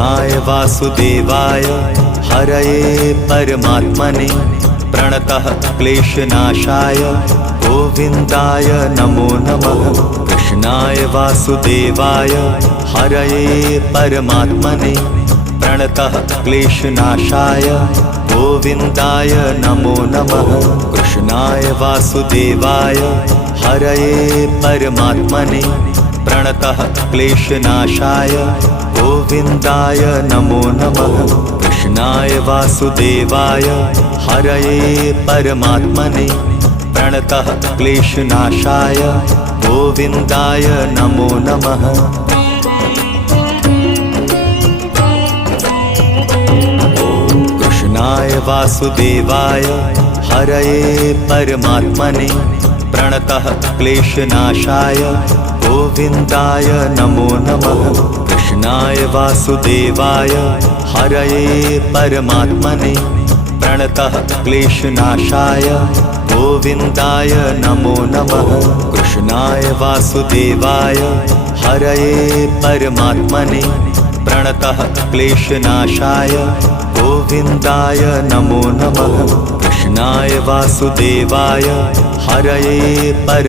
कृष्णाय वासुदेवाय हरये परमात्मने प्रणतः क्लेशनाशाय गोविन्दाय नमो नमः। कृष्णाय वासुदेवाय हरये परमात्मने प्रणतः क्लेशनाशाय गोविन्दाय नमो नमः। कृष्णाय वासुदेवाय हरये परमात्मने प्रणतः क्लेशनाशाय गोविन्दाय नमो नमः। कृष्णाय वासुदेवाय हरये परमात्मने प्रणतः क्लेशनाशाय गोविन्दाय नमो नमः। कृष्णाय वासुदेवाय हरये परमात्मने प्रणतः क्लेशनाशाय गोविन्दाय नमो नमः। कृष्णाय वासुदेवाय हरये परमात्मने प्रणतः क्लेशनाशाय गोविन्दाय नमो नमः। कृष्णाय वासुदेवाय हरये परमात्मने प्रणतः क्लेशनाशाय गोविन्दाय नमो नमः। कृष्णाय वासुदेवाय हरये